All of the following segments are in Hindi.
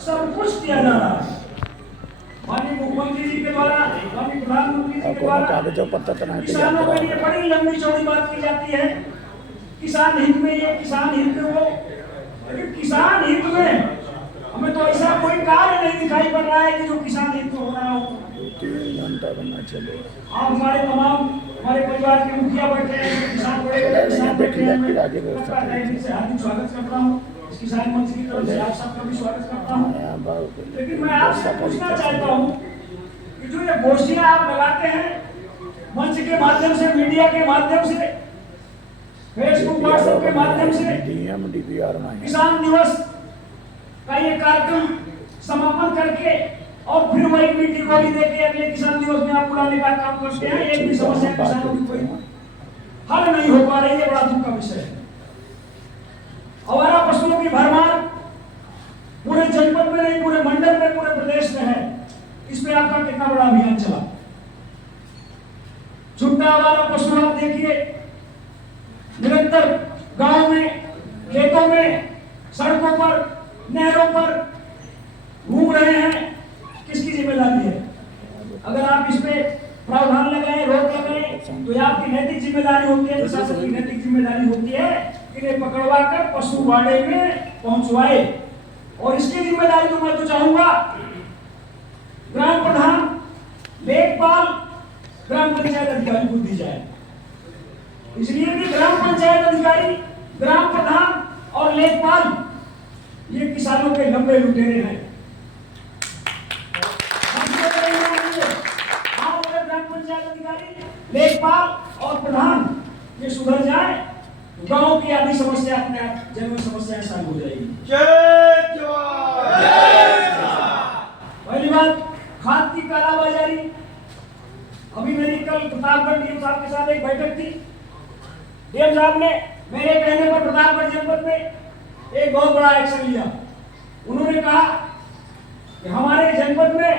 सब कुछ किया जा रहा है माननीय मुख्यमंत्री जी के द्वारा, माननीय प्रधानमंत्री जी के द्वारा। किसानों के लिए बड़ी लंबी चौड़ी बात की जाती है, किसान हित में ये, किसान हित में वो। लेकिन किसान हित में हमें तो ऐसा कोई कार्य नहीं दिखाई पड़ रहा है कि जो किसान हित में हो रहा हो। आप हमारे तमाम हमारे परिवार के मुखिया बैठे हैं, किसान बड़े किसान बैठे हैं, मैं से हार्दिक स्वागत करता हूँ। किसान मंच की तरफ से आप सबका भी स्वागत करता हूँ। लेकिन मैं आपसे पूछना चाहता हूँ कि जो ये गोष्ठियाँ आप लगाते हैं मंच के माध्यम से, मीडिया के माध्यम से, फेसबुक व्हाट्सएप के माध्यम से, किसान दिवस का ये कार्यक्रम समापन करके और फिर वही मीटिंग को भी देके अगले किसान दिवस में आप बुलाने का काम करते हैं, एक भी समस्या किसानों की कोई हल नहीं हो पा रही है। बड़ा दुख का विषय है। आवारा पशुओं की भरमार पूरे जनपद में नहीं, पूरे मंडल में, पूरे प्रदेश में है। इस पे आपका कितना बड़ा अभियान चला। छुट्टा आवारा पशु आप देखिए निरंतर गांव में, खेतों में, सड़कों पर, नहरों पर घूम रहे हैं। किसकी जिम्मेदारी है? अगर आप इस पे प्रावधान लगाए, रोक लगाए, तो ये आपकी नैतिक जिम्मेदारी होती है, प्रशासन की नैतिक जिम्मेदारी होती है कि इन्हें पकड़वा कर पशुवाड़े में पहुंचवाए। और इसकी जिम्मेदारी तो मैं तो चाहूंगा ग्राम प्रधान, लेखपाल, ग्राम पंचायत अधिकारी को दी जाए। इसलिए कि ग्राम पंचायत अधिकारी, ग्राम प्रधान और लेखपाल ये किसानों के लंबे लुटेरे हैं। ग्राम पंचायत अधिकारी, लेखपाल और प्रधान ये सुधर जाए तो गांव की आधी समस्या अपने आप जन्म समस्या शामिल हो जाएगी। जय जवान जय किसान। पहली बात, खाद की कालाबाजारी। अभी मेरी कल प्रतापगढ़ डीएम साहब के साथ एक बैठक थी। डीएम साहब ने मेरे कहने पर प्रतापगढ़ जनपद में एक बहुत बड़ा एक्शन लिया। उन्होंने कहा कि हमारे जनपद में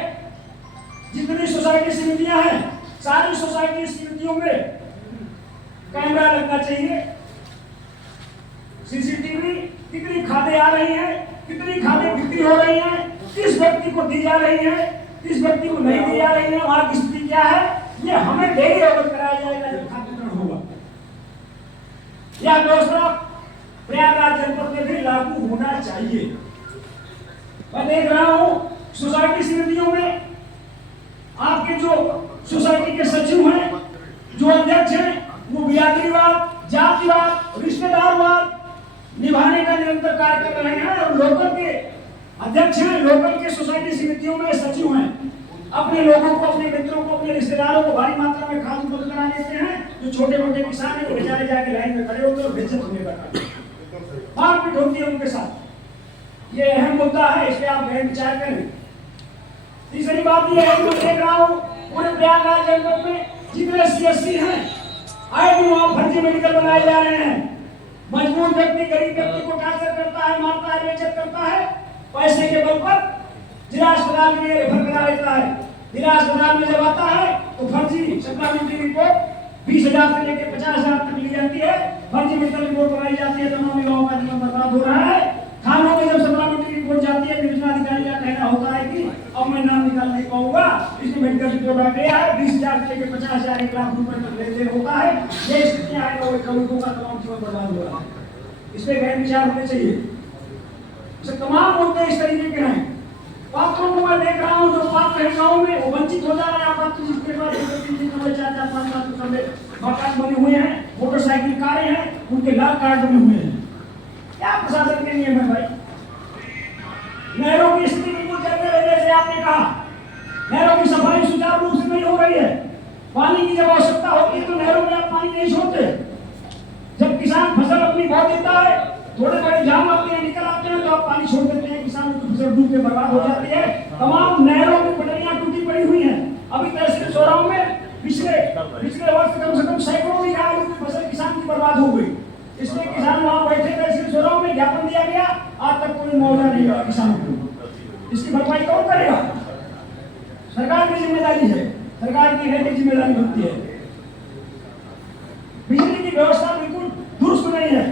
जितनी सोसाइटी समितियां हैं, सारी सोसाइटी समितियों में कैमरा लगना चाहिए, सीसीटीवी, कितनी खादें आ रही हैं, कितनी खादें बिक्री हो रही हैं, किस व्यक्ति को दी जा रही है, किस व्यक्ति को नहीं दी जा रही है, वहां की स्थिति क्या है, ये हमें डेली अवगत कराया जाएगा जब खाद वितरण होगा। या दूसरा, प्रयागराज जनपद में भी लागू होना चाहिए। मैं देख रहा हूं सोसाइटी समितियों में आपके जो सोसाइटी के सचिव हैं, जो अध्यक्ष हैं, वो बिरादरीवाद, जातिवाद, रिश्तेदारवाद निभाने का निरंतर कार्य कर रहे हैं। और लोकल के अध्यक्ष हैं, लोकल के सोसाइटी समितियों में सचिव हैं, अपने लोगों को, अपने मित्रों को, अपने रिश्तेदारों को भारी मात्रा में खाद उपलब्ध करा देते हैं। जो छोटे मोटे किसान हैं, वो बेचारे जाके लाइन में खड़े होते हैं और बेइज्जत होने का काम, मारपीट होती है उनके साथ। ये अहम मुद्दा है, इस पर आप गहन विचार करें। तीसरी बात ये है, मैं देख रहा हूँ पूरे प्रयागराज जनपद में जितने सीएससी हैं, आए दिन वहां फर्जी मेडिकल बनाए जा रहे हैं। मजबूर व्यक्ति, गरीब व्यक्ति को टार्चर करता है, मारता है, बेइज्जत करता है, पैसे के बल पर जिला अस्पताल में रेफर करा देता है। जिला अस्पताल में जब आता है तो फर्जी सप्लीमेंट्री रिपोर्ट 20,000 से लेकर 50,000 तक ली जाती है, फर्जी मेडिकल रिपोर्ट बनाई जाती है। तमाम युवाओं का जीवन बर्बाद हो रहा है। थानों में जब सप्लीमेंट्री रिपोर्ट जाती है, डिविजनल अधिकारी का कहना होता है कि अब मैं नाम निकाल नहीं पाऊंगा, इसमें मेडिकल रिपोर्ट आ गया है, 20,000 से लेकर 50,000, 1 लाख रुपए तक लेन देन होता है। ये स्थितियां हैं, लोगों का तमाम जीवन बर्बाद हो रहा है। इस पर गहन विचार होने चाहिए। इसे तमाम मुद्दे इस तरीके के हैं। पात्रों को मैं देख रहा हूँ, जो पात्र है गाँव में, वो वंचित हो जा रहे हैं। पात्र जिसके पास 4-4, 5-5 कमरे मकान बने हुए हैं, मोटरसाइकिल कारें हैं, उनके लाल कार्ड बने हुए हैं। क्या प्रशासन के नियम है भाई? नहरों की स्थिति बिल्कुल चलते रहे, जैसे आपने कहा, नहरों की सफाई सुचारू रूप से नहीं हो रही है। पानी की जब आवश्यकता होती है तो नहरों में आप पानी नहीं छोड़ते। जब किसान फसल अपनी बो देता है, थोड़े बड़े जाम आते हैं, निकल आते हैं, तो आप पानी छोड़ देते हैं, किसान की फसल डूब के बर्बाद हो जाती है। तमाम नहरों की पटरियां टूटी पड़ी हुई हैं। अभी तहसील चौराहों में पिछले वर्ष कम से कम सैकड़ों बीघा आलू की फसल किसान की बर्बाद हो गई। इसलिए किसान वहां बैठे तहसील चौराहों में, ज्ञापन दिया गया, आज तक कोई मुआवजा नहीं मिला किसानों को। इसकी भरपाई कौन करेगा? सरकार की जिम्मेदारी है, सरकार की नैतिक जिम्मेदारी होती है। बिजली की व्यवस्था बिल्कुल दुरुस्त नहीं है।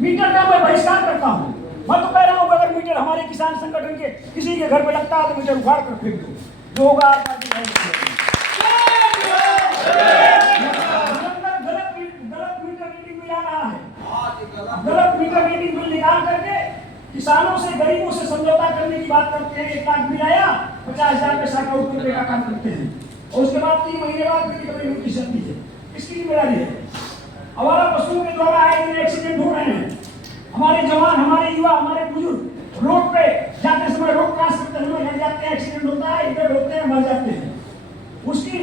मीटर का मैं बहिष्कार करता हूँ। मैं तो कह रहा हूँ अगर मीटर मीटर हमारे किसान संगठन के किसी के घर पे लगता है तो मीटर उखाड़ कर फेंक दो, जो होगा आपका गलत मीटर रीडिंग बिल आ रहा है। गलत मीटर रीडिंग बिल निकाल करके किसानों से गरीबों से समझौता करने की बात करते हैं। 1 लाख बिल आया, 50,000 पैसा का रुपये का काम करते हैं और उसके बाद 3 महीने बाद फिर रिकवरी नोटिस आती है। इसकी जिम्मेदारी है। हमारा पशुओं के द्वारा आए दिन एक्सीडेंट हो रहे हैं। हमारे जवान, हमारे युवा, हमारे बुजुर्ग रोड पे जाते समय रोड क्रॉस करते समय लग जाते हैं, एक्सीडेंट होता है, इधर होते हैं, मर जाते हैं। उसकी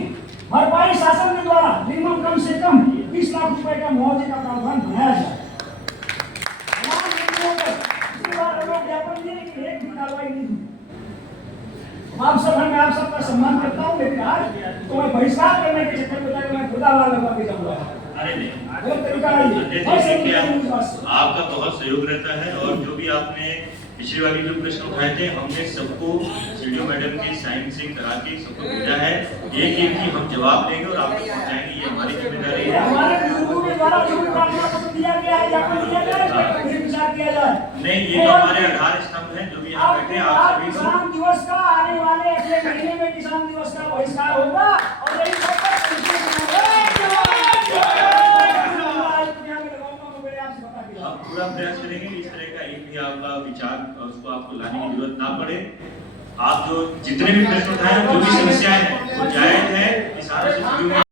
भरपाई शासन के द्वारा मिनिमम कम से कम 20 लाख रुपए का मुआवजे का प्रावधान बनाया जाए। ज्ञापन दिए लेकिन एक भी कार्रवाई नहीं हुई। आप सब मैं आप सबका सम्मान करता हूँ, लेकिन आज तो मैं बहिष्कार करने के चक्कर में मैं खुदावार लगा के जाऊंगा। अरे नहीं, गलत तरीका है ये। आपका बहुत सहयोग रहता है और जो भी आपने पिछली बार जो प्रश्न उठाए थे हमने सबको सीडीओ मैडम के साइन से करा के सबको भेजा है। एक की हम जवाब देंगे और आपको पहुंचाएंगे, ये हमारी जिम्मेदारी है। हमारे बुजुर्गों के द्वारा जो भी प्रार्थना पत्र दिया गया है, ज्ञापन दिया गया है, इस पर विचार किया जाए। नहीं, ये तो हमारे आधार स्तंभ है जो भी यहाँ बैठे हैं। आप सभी को किसान दिवस का आने वाले अगले महीने में किसान दिवस का बहिष्कार होगा और यही पूरा प्रयास करेंगे इस तरह का एक भी आपका विचार उसको आपको लाने की जरूरत ना पड़े। आप जो जितने भी प्रश्न उठाए, जो भी समस्याएं हैं वो जायज है, किसानों से जुड़ी हुई